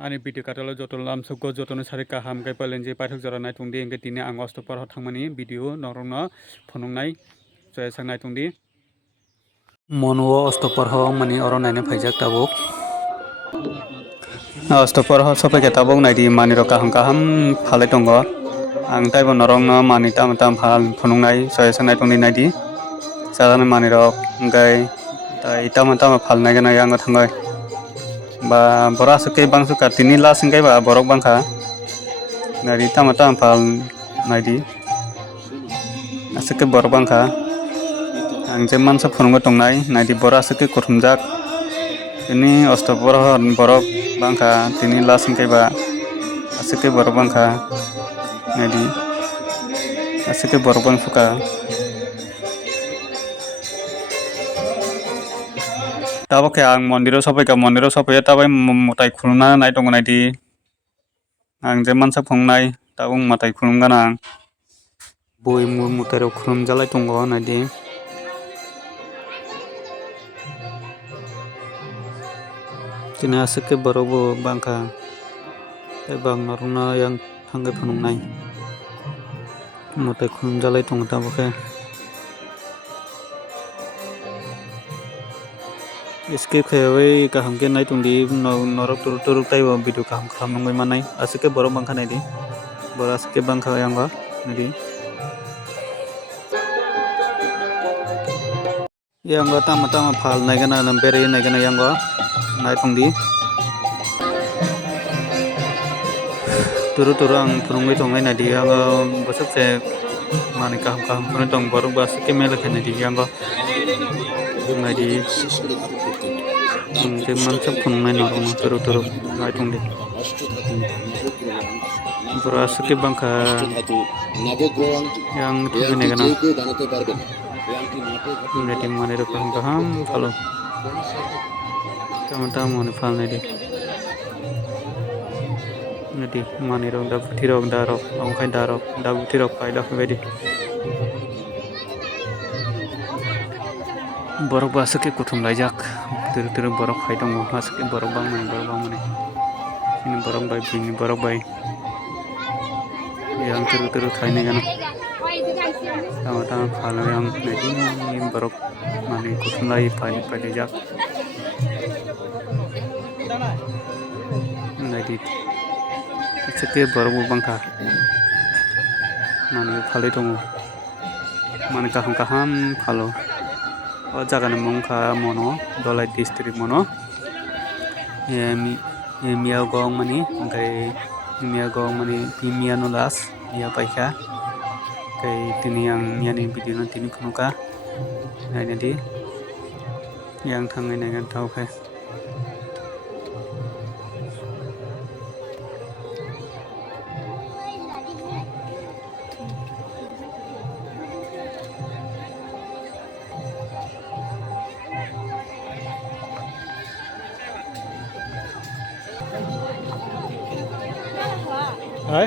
Ani video katalo jotol lam suko jotonu sari kaham kai palenje paithak jora nai tungdi engke tini ang ostopar thangmani video norongno phonongnai choi sangnai tungdi monuo ostopar ho mani oro naine phaijak tabuk ostopar ho sopai ke tabuk naidi mani ro kaham kaham phalai tongo ang taibo norongno mani tam tam phal phonongnai choi sangnai tungdi naidi sadane mani rok engkai tai tam tam phalnai gana yang thangai ba bora suke bang suka tini la singkai ba borok bangkha nari tam tam phal naidi asike borok bangkha ang je mansa phonongbo tongnai naidi bora suke kothumjak ini ostopor borok bangkha tini la singkai ba asike borok bangkha naidi asike borok bang suka tabo ke ang mondiro sopai tabai mutai khulna nai tongo naidi ang je mansa phongnai tabung matai khulumgana ang boi mutai rok khulumjalai tongo naidi tini asike borok bo bangkha tei bang norungna yang thangkai phonongnai mutai khulumjalai tongo tabo ke escape khayawai kaham ke nai tungdi norok turuk turuk taibo video kaham khamnungoi manai asike borok bangkha naidi bora asike bangkha yango naidi yango tama tama phal naigana beri naigana yango nai tungdi turu turu ang phunungoi tongai naidi yango bosakse mani kaham kaham phunoi tong borok ba asike mela khe naidi yango naidi je mansa phunungnai norongno turu turu nai tungdi bora asike bangkha yang thubi naigana naidi mani ro kaham kaham phalo tama tama mani phal naidi naidi mani rok da buthi rok da rok ongkai da rok da buthi rok pai da baidi borok ba asike kuthum laijak turu turu borok khai tongo asike borok bangmani ini borok bai bini borok bai yang turu turu thainai gana tama tama phal yang naidi borok mani kuthum lai pai laijak naidi asike borok bo bangkha mani phalai tongo mani kaham kaham phalo o jagani mungkha mono dolai district mono miya gong mani engkai miya gong mani miya nulas miya paikha kai tini yang miyani video no tini phunukha nainadi yang thangai naigan tawkhe Hai?